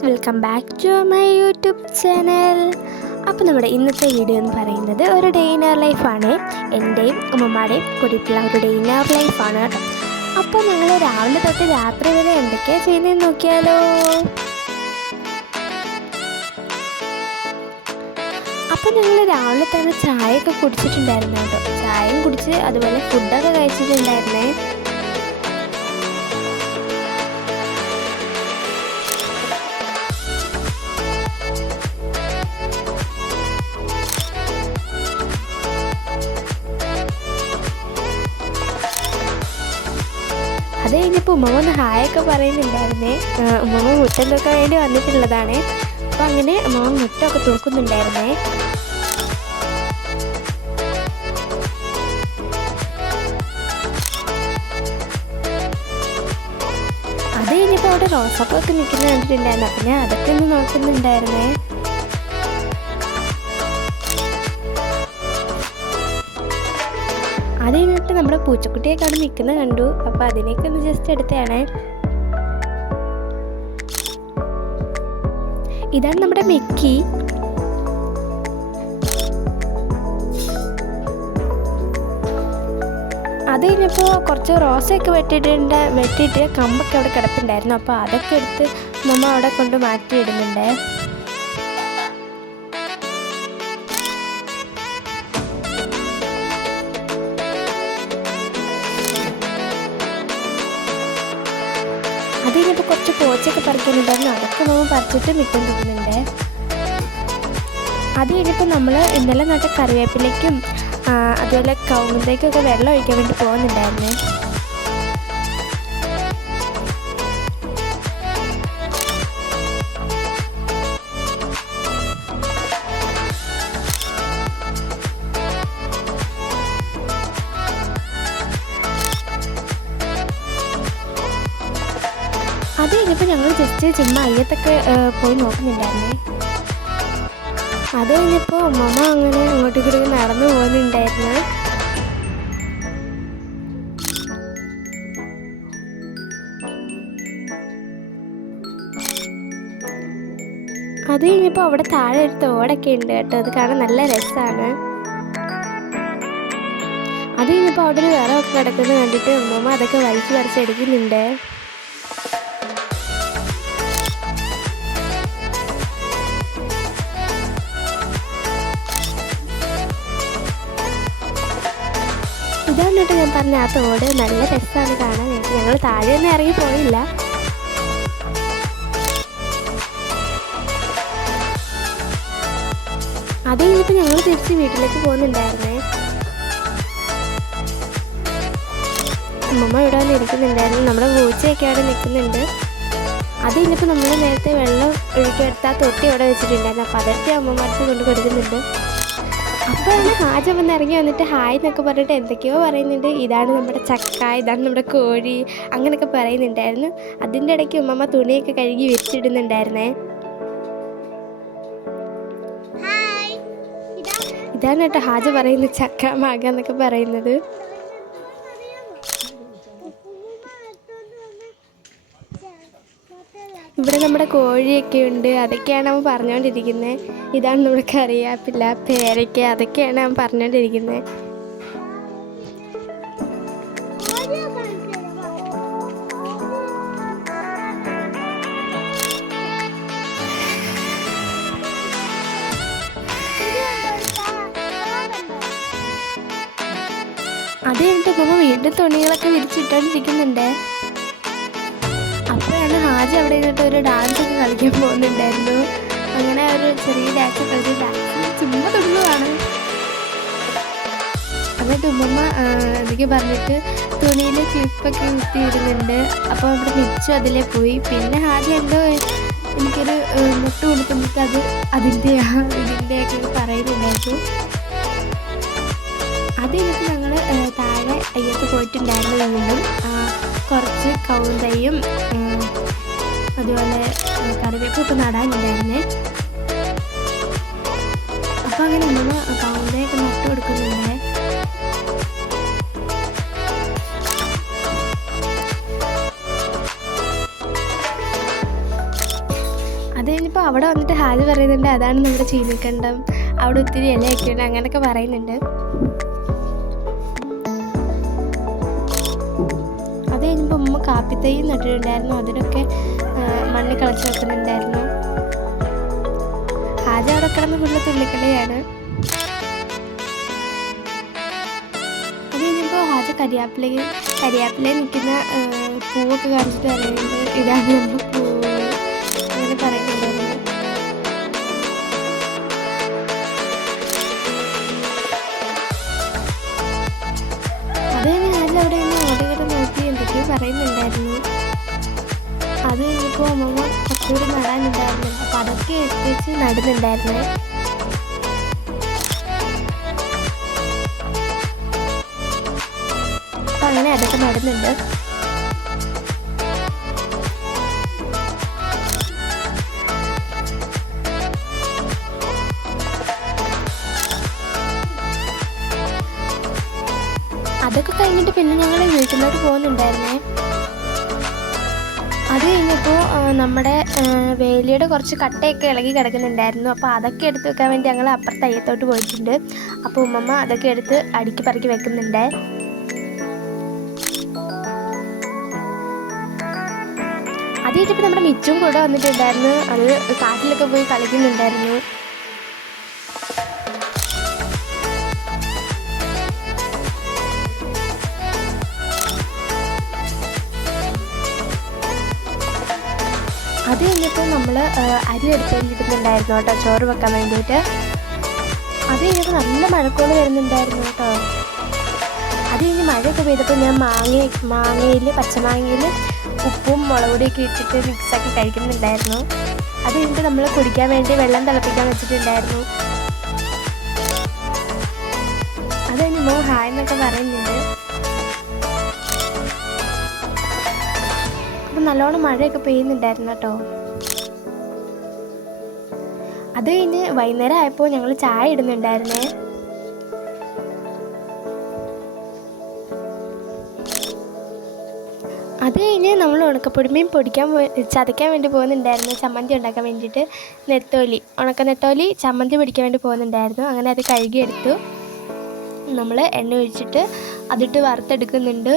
Guys, welcome back to my YouTube channel. അപ്പോൾ നമ്മുടെ ഇന്നത്തെ വീഡിയോ എന്ന് പറയുന്നത് ഒരു ഡേ ഇൻ അവർ ലൈഫാണ്. എൻ്റെയും ഉമ്മമാരുടെയും കൂടിയിട്ടുള്ള ഒരു ഡേ ഇൻ അവർ ലൈഫാണ് കേട്ടോ. അപ്പോൾ ഞങ്ങൾ രാവിലെ തൊട്ട് രാത്രി വരെ എന്തൊക്കെയാണ് ചെയ്യുന്നതെന്ന് നോക്കിയാലോ. അപ്പോൾ ഞങ്ങൾ രാവിലെ തന്നെ ചായയൊക്കെ കുടിച്ചിട്ടുണ്ടായിരുന്നു കേട്ടോ. ചായയും കുടിച്ച് അതുപോലെ ഫുഡൊക്കെ കഴിച്ചിട്ടുണ്ടായിരുന്നേ. അത് കഴിഞ്ഞപ്പോൾ ഉമ്മ ഒന്ന് ഹായൊക്കെ പറയുന്നുണ്ടായിരുന്നേ. ഉമ്മ മുറ്റം തൂക്കാൻ വേണ്ടി വന്നിട്ടുള്ളതാണ്. അപ്പോൾ അങ്ങനെ ഉമ്മ മുറ്റമൊക്കെ തൂക്കുന്നുണ്ടായിരുന്നേ. അത് കഴിഞ്ഞപ്പോൾ അവിടെ റോസാപ്പൊക്കെ നിൽക്കുന്ന കണ്ടിട്ടുണ്ടായിരുന്നു. അപ്പം ഞാൻ അതൊക്കെ ഒന്ന് നോക്കുന്നുണ്ടായിരുന്നേ. അത് കഴിഞ്ഞിട്ട് നമ്മുടെ പൂച്ചക്കുട്ടിയൊക്കെ അവിടെ നിൽക്കുന്നത് കണ്ടു. അപ്പോൾ അതിനേക്ക് ഒന്ന് ജസ്റ്റ് എടുത്തതാണ്. ഇതാണ് നമ്മുടെ മിക്കി. അത് കഴിഞ്ഞപ്പോൾ കുറച്ച് റോസയൊക്കെ വെട്ടിയിട്ട് കമ്പൊക്കെ അവിടെ കിടപ്പുണ്ടായിരുന്നു. അപ്പോൾ അതൊക്കെ എടുത്ത് മമ്മ അവിടെ കൊണ്ട് മാറ്റിയിടുന്നുണ്ട്. അത് കഴിഞ്ഞപ്പോൾ കുറച്ച് പോച്ചയൊക്കെ പറിക്കുന്നുണ്ടായിരുന്നു. അതൊക്കെ നമ്മൾ പറിച്ചിട്ട് മിറ്റം തൂക്കുന്നുണ്ട്. അത് കഴിഞ്ഞപ്പോൾ നമ്മൾ ഇന്നലെ നട്ട കറിവേപ്പിലേക്കും അതുപോലെ കവുങ്ങിലേക്കൊക്കെ വെള്ളം ഒഴിക്കാൻ വേണ്ടി പോകുന്നുണ്ടായിരുന്നു. അത് കഴിഞ്ഞപ്പോൾ ഞങ്ങൾ ജസ്റ്റ് ചുമ്മാ അയ്യത്തൊക്കെ പോയി നോക്കുന്നുണ്ടായിരുന്നേ. അത് കഴിഞ്ഞപ്പോൾ ഉമ്മ അങ്ങനെ അങ്ങോട്ടും ഇങ്ങോട്ടും നടന്നു പോകുന്നുണ്ടായിരുന്നു. അത് കഴിഞ്ഞപ്പോൾ അവിടെ താഴെ ഒരു തോടൊക്കെ ഉണ്ട് കേട്ടോ. അത് കാണാൻ നല്ല രസമാണ്. അത് കഴിഞ്ഞപ്പോൾ അവിടെ ഒരു വിറകൊക്കെ കിടക്കുന്നത് കണ്ടിട്ട് ഉമ്മ അതൊക്കെ വലിച്ചു പറിച്ചെടുക്കുന്നുണ്ട്. ഇതാണ് കേട്ടോ ഞാൻ പറഞ്ഞ ആ തോട്. നല്ല രസമാണ് കാണാനായിട്ട്. ഞങ്ങൾ താഴെ ഒന്നും ഇറങ്ങി പോയില്ല. അത് കഴിഞ്ഞിപ്പോൾ ഞങ്ങൾ തിരിച്ച് വീട്ടിലേക്ക് പോകുന്നുണ്ടായിരുന്നേ. അമ്മമ്മ ഇവിടെ വന്ന് ഇരിക്കുന്നുണ്ടായിരുന്നു. നമ്മുടെ പൂച്ചയൊക്കെ അവിടെ നിൽക്കുന്നുണ്ട്. അത് കഴിഞ്ഞപ്പോൾ നമ്മൾ നേരത്തെ വെള്ളം ഒഴുക്കിയെടുത്ത് ആ തൊട്ടി അവിടെ വെച്ചിട്ടുണ്ടായിരുന്നു. അപ്പോൾ അതൊക്കെ അമ്മമ്മടുത്ത് കൊണ്ട് കൊടുക്കുന്നുണ്ട്. അപ്പോഴാണ് ഹാജ വന്ന് ഇറങ്ങി വന്നിട്ട് ഹായ് എന്നൊക്കെ പറഞ്ഞിട്ട് എന്തൊക്കെയോ പറയുന്നുണ്ട്. ഇതാണ് നമ്മുടെ ചക്ക, ഇതാണ് നമ്മുടെ കോഴി, അങ്ങനെയൊക്കെ പറയുന്നുണ്ടായിരുന്നു. അതിൻ്റെ ഇടയ്ക്ക് ഉമ്മമ്മ തുണിയൊക്കെ കഴുകി വെച്ചിടുന്നുണ്ടായിരുന്നേ. ഇതാണ് കേട്ടോ ഹാജ പറയുന്നത് ചക്ക മാങ്ങ എന്നൊക്കെ പറയുന്നത്. ഇവിടെ നമ്മുടെ കോഴിയൊക്കെ ഉണ്ട്. അതൊക്കെയാണ് അവൻ പറഞ്ഞുകൊണ്ടിരിക്കുന്നത്. ഇതാണ് നമ്മുടെ കറിവേപ്പില, പേരയ്ക്ക, അതൊക്കെയാണ് അവൻ പറഞ്ഞുകൊണ്ടിരിക്കുന്നത്. അത് കഴിഞ്ഞിട്ട് നമ്മൾ വീണ്ടും തുണികളൊക്കെ വിരിച്ചിട്ടോണ്ടിരിക്കുന്നുണ്ട്. അപ്പോഴാണ് ഹാജി അവിടെ നിന്നിട്ട് ഒരു ഡാൻസ് ഒക്കെ കളിക്കാൻ പോകുന്നുണ്ടായിരുന്നു. അങ്ങനെ ഒരു ചെറിയ ഡാൻസ് കളിച്ച് ചുമ്മാ തുള്ളുവാണ്. എന്നിട്ട് ഉമ്മമ്മ എനിക്ക് പറഞ്ഞിട്ട് തുണിയിൽ ക്ലിപ്പൊക്കെ കുത്തിയിടുന്നുണ്ട്. അപ്പോൾ അവിടെ മിച്ചം അതിലേ പോയി. പിന്നെ ഹാജി എന്തോ എനിക്കൊരു മുട്ട് കൊടുക്കുമ്പോൾ അത് ഇതിൻ്റെയൊക്കെ പറയുന്നുണ്ടായിരുന്നു. അത് കഴിഞ്ഞിട്ട് ഞങ്ങൾ താഴെ അയ്യത്ത് പോയിട്ടുണ്ടായിരുന്നു. വീണ്ടും കുറച്ച് കൗന്തയും അതുപോലെ കറിവേപ്പൊക്കെ നടാനുണ്ടായിരുന്നേ. അപ്പോൾ അങ്ങനെ നമ്മൾ കൗന്തയൊക്കെ നട്ട് കൊടുക്കുന്നുണ്ട്. അവിടെ വന്നിട്ട് ഹാജ് പറയുന്നുണ്ട് അതാണ് നമ്മുടെ ചീനിക്കണ്ടം, അവിടെ ഒത്തിരി ഇലയൊക്കെ ഉണ്ട് അങ്ങനെയൊക്കെ പറയുന്നുണ്ട്. അത് കഴിഞ്ഞപ്പോൾ ഉമ്മ കാപ്പിത്തൈയും നട്ടിട്ടുണ്ടായിരുന്നു, അതിനൊക്കെ മണ്ണ് കളച്ച് വെക്കുന്നുണ്ടായിരുന്നു. ഹാജ അവിടെ കിടന്ന് ഫുള്ള് തുള്ളിക്കളിയാണ്. അത് കഴിഞ്ഞപ്പോൾ ഹാജ കരിയാപ്പിലയിൽ നിൽക്കുന്ന പൂവൊക്കെ കാണിച്ചിട്ട് പറയുന്നത് ഇതാണ് നമ്മുടെ പൂവ് അങ്ങനെ പറയുന്നുണ്ടായിരുന്നു. അത് കഴിഞ്ഞ് ഹാജ അവിടെ നിന്ന് ഓടികട നോക്കി എന്തൊക്കെയോ പറയുന്നുണ്ടായിരുന്നു. അത് കഴിഞ്ഞപ്പോൾ അമ്മ കുറച്ചുകൂടി നടാനുണ്ടായിരുന്നു, അപ്പം അതൊക്കെ എടുത്ത് നടുന്നുണ്ടായിരുന്നേ. അപ്പം അങ്ങനെ അതൊക്കെ നടുന്നുണ്ട്. അതൊക്കെ കഴിഞ്ഞിട്ട് പിന്നെ ഞങ്ങൾ വീട്ടിലോട്ട് പോകുന്നുണ്ടായിരുന്നേ. അത് കഴിഞ്ഞപ്പോൾ നമ്മുടെ വേലിയുടെ കുറച്ച് കട്ടയൊക്കെ ഇളകി കിടക്കുന്നുണ്ടായിരുന്നു. അപ്പോൾ അതൊക്കെ എടുത്ത് വെക്കാൻ വേണ്ടി ഞങ്ങൾ അപ്പുറത്ത് അയ്യത്തോട്ട് പോയിട്ടുണ്ട്. അപ്പോൾ ഉമ്മമ്മ അതൊക്കെ എടുത്ത് അടുക്കി പറക്കി വെക്കുന്നുണ്ട്. അത് കഴിഞ്ഞപ്പോൾ നമ്മുടെ മിച്ചും കൂടെ വന്നിട്ടുണ്ടായിരുന്നു, അത് കാട്ടിലൊക്കെ പോയി കളിക്കുന്നുണ്ടായിരുന്നു. അത് കഴിഞ്ഞപ്പോൾ നമ്മൾ അരി എടുത്തിട്ടുണ്ടായിരുന്നു കേട്ടോ ചോറ് വെക്കാൻ വേണ്ടിയിട്ട്. അത് കഴിഞ്ഞപ്പോൾ നല്ല മഴക്കോള് വരുന്നുണ്ടായിരുന്നു കേട്ടോ. അത് കഴിഞ്ഞ് മഴയൊക്കെ പെയ്തപ്പോൾ ഞാൻ മാങ്ങയിൽ പച്ചമാങ്ങയിൽ ഉപ്പും മുളക് പൊടിയൊക്കെ ഇട്ടിട്ട് മിക്സാക്കി കഴിക്കുന്നുണ്ടായിരുന്നു. അത് കഴിഞ്ഞിട്ട് നമ്മൾ കുടിക്കാൻ വേണ്ടി വെള്ളം തിളപ്പിക്കാൻ വെച്ചിട്ടുണ്ടായിരുന്നു. അത് കഴിഞ്ഞ് മോ ഹായ് എന്നൊക്കെ പറയുന്നുണ്ട്. അപ്പം നല്ലോണം മഴയൊക്കെ പെയ്യുന്നുണ്ടായിരുന്നു കേട്ടോ. അത് കഴിഞ്ഞ് വൈകുന്നേരം ആയപ്പോൾ ഞങ്ങൾ ചായ ഇടുന്നുണ്ടായിരുന്നേ. അത് കഴിഞ്ഞ് നമ്മൾ ഉണക്കപ്പൊടിമീൻ ചതയ്ക്കാൻ വേണ്ടി പോകുന്നുണ്ടായിരുന്നു, ചമ്മന്തി ഉണ്ടാക്കാൻ വേണ്ടിയിട്ട്. ഉണക്ക നെത്തോലി ചമ്മന്തി പൊടിക്കാൻ വേണ്ടി പോകുന്നുണ്ടായിരുന്നു. അങ്ങനെ അത് കഴുകിയെടുത്തു. നമ്മൾ എണ്ണ ഒഴിച്ചിട്ട് അതിട്ട് വറുത്തെടുക്കുന്നുണ്ട്.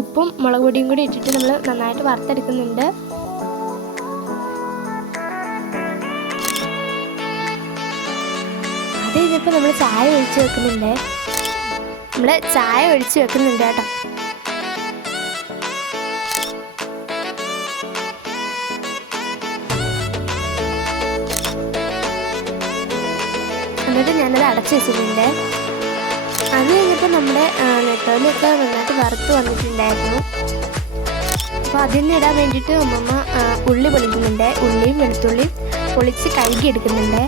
ഉപ്പും മുളക് പൊടിയും കൂടി ഇട്ടിട്ട് നമ്മൾ നന്നായിട്ട് വറുത്തെടുക്കുന്നുണ്ട്. അത് കഴിഞ്ഞപ്പോൾ നമ്മൾ ചായ ഒഴിച്ച് വെക്കുന്നുണ്ട് കേട്ടോ. എന്നിട്ട് ഞാനത് അടച്ചു വെച്ചിട്ടുണ്ട്. അത് കഴിഞ്ഞപ്പോൾ നമ്മുടെ നെത്തോലിയൊക്കെ നന്നായിട്ട് വറുത്ത് വന്നിട്ടുണ്ടായിരുന്നു. അപ്പോൾ അതിനിടാൻ വേണ്ടിയിട്ട് അമ്മമ്മ ഉള്ളി പൊളിക്കുന്നുണ്ട്. ഉള്ളിയും വെളുത്തുള്ളിയും പൊളിച്ച് കഴുകിയെടുക്കുന്നുണ്ട്.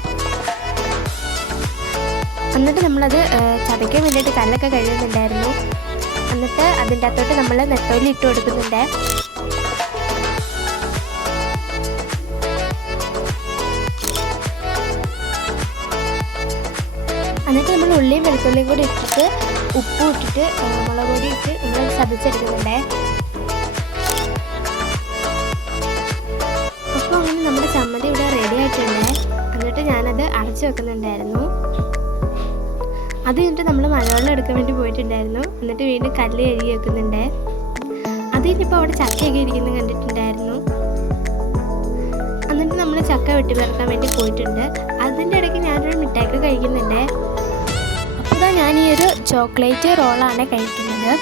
എന്നിട്ട് നമ്മളത് ചതയ്ക്കാൻ വേണ്ടിയിട്ട് കല്ലൊക്കെ കഴുകുന്നുണ്ടായിരുന്നു. എന്നിട്ട് അതിൻ്റെ അകത്തോട്ട് നമ്മൾ നെത്തോലി ഇട്ട് കൊടുക്കുന്നുണ്ട്. എന്നിട്ട് നമ്മൾ ഉള്ളിയും വെളുത്തുള്ളിയും കൂടി ഇട്ടിട്ട് ഉപ്പും ഇട്ടിട്ട് മുളക് പൊടി ഇട്ട് നമ്മൾ ചതച്ചെടുക്കുന്നുണ്ട്. അപ്പോൾ അങ്ങനെ നമ്മുടെ ചമ്മന്തി ഇവിടെ റെഡി ആയിട്ടുണ്ട്. എന്നിട്ട് ഞാനത് അടച്ചു വെക്കുന്നുണ്ടായിരുന്നു. അത് കഴിഞ്ഞിട്ട് നമ്മൾ മഴവെള്ളം എടുക്കാൻ വേണ്ടി പോയിട്ടുണ്ടായിരുന്നു. എന്നിട്ട് വീണ്ടും കല്ല് കഴുകി വെക്കുന്നുണ്ട്. അത് കഴിഞ്ഞപ്പോൾ അവിടെ ചക്കയൊക്കെ ഇരിക്കുന്നത് കണ്ടിട്ടുണ്ടായിരുന്നു. എന്നിട്ട് നമ്മൾ ചക്ക വെട്ടി പിറക്കാൻ വേണ്ടി പോയിട്ടുണ്ട്. അതിൻ്റെ ഇടയ്ക്ക് ഞാനൊരു മിഠായിക്ക് കഴിക്കുന്നുണ്ട്. അപ്പോൾ ഞാൻ ഈ ഒരു ചോക്ലേറ്റ് റോളാണ് കഴിക്കുന്നത്.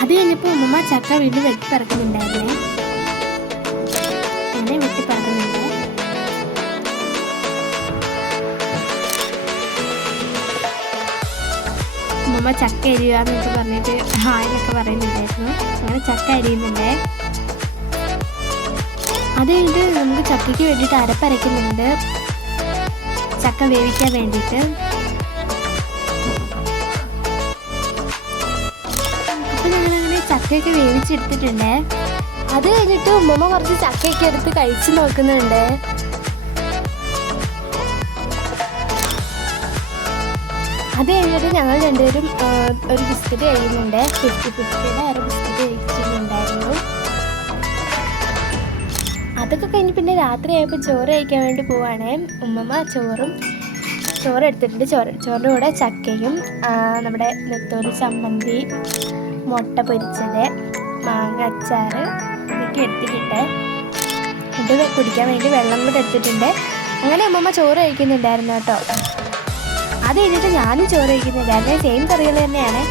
അത് കഴിഞ്ഞപ്പോൾ ഉമ്മ ചക്ക വീണ്ടും വെട്ടിപ്പറക്കുന്നുണ്ടായിരുന്നേ. അങ്ങനെ വെട്ടിപ്പറക്കുന്നുണ്ട്. ഉമ്മ ചക്ക അരിയാന്നൊക്കെ പറഞ്ഞിട്ട് ഹായെന്നൊക്കെ പറയുന്നുണ്ടായിരുന്നു. അങ്ങനെ ചക്ക അരിയുന്നുണ്ട്. അത് കഴിഞ്ഞിട്ട് നമുക്ക് ചക്കയ്ക്ക് വേണ്ടിയിട്ട് അരപ്പരയ്ക്കുന്നുണ്ട്, ചക്ക വേവിക്കാൻ വേണ്ടിയിട്ട്. അപ്പം ഞങ്ങളങ്ങനെ ചക്കയൊക്കെ വേവിച്ചെടുത്തിട്ടുണ്ട്. അത് കഴിഞ്ഞിട്ട് ഉമ്മ കുറച്ച് ചക്കയൊക്കെ എടുത്ത് കഴിച്ച് നോക്കുന്നുണ്ട്. അത് കഴിഞ്ഞിട്ട് ഞങ്ങൾ രണ്ടുപേരും ഒരു ബിസ്ക്കറ്റ് കഴിക്കുന്നുണ്ട്. 50-50 ഒരു ബിസ്ക്കറ്റ് കഴിച്ചിട്ടുണ്ടായിരുന്നു. അതൊക്കെ കഴിഞ്ഞ് പിന്നെ രാത്രി ആയപ്പോൾ ചോറ് കഴിക്കാൻ വേണ്ടി പോവുകയാണേ. ഉമ്മമ്മ ചോറ് എടുത്തിട്ടുണ്ട്. ചോറിൻ്റെ കൂടെ ചക്കയും നമ്മുടെ നെത്തോലി ചമ്മന്തി, മുട്ട പൊരിച്ചത്, മാങ്ങ അച്ചാർ ഇതൊക്കെ എടുത്തിട്ടുണ്ട്. ഇത് കുടിക്കാൻ വേണ്ടി വെള്ളം കൂടെ എടുത്തിട്ടുണ്ട്. അങ്ങനെ ഉമ്മമ്മ ചോറ് കഴിക്കുന്നുണ്ടായിരുന്നു കേട്ടോ. അത് കഴിഞ്ഞിട്ട് ഞാനും ചോറ് കഴിക്കുന്നുണ്ടായിരുന്നു. സെയിം കറികൾ തന്നെയാണ്.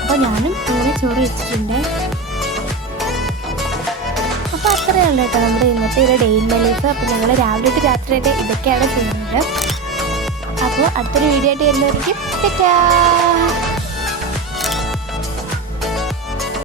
അപ്പോൾ ഞാനും അങ്ങനെ ചോറ് വെച്ചിട്ടുണ്ട്. അപ്പോൾ അത്രയാണ് കേട്ടോ നമ്മുടെ ഇന്നത്തെ ഒരു ഡേ ഇൻ മൈ ലൈഫ്. അപ്പോൾ ഞങ്ങൾ രാവിലെ തൊട്ട് രാത്രി വരെ ഇതൊക്കെയാണ് ചെയ്യുന്നത്. അപ്പോൾ അടുത്തൊരു വീഡിയോ ആയിട്ട് വരുന്നവർക്ക് ടാറ്റാ.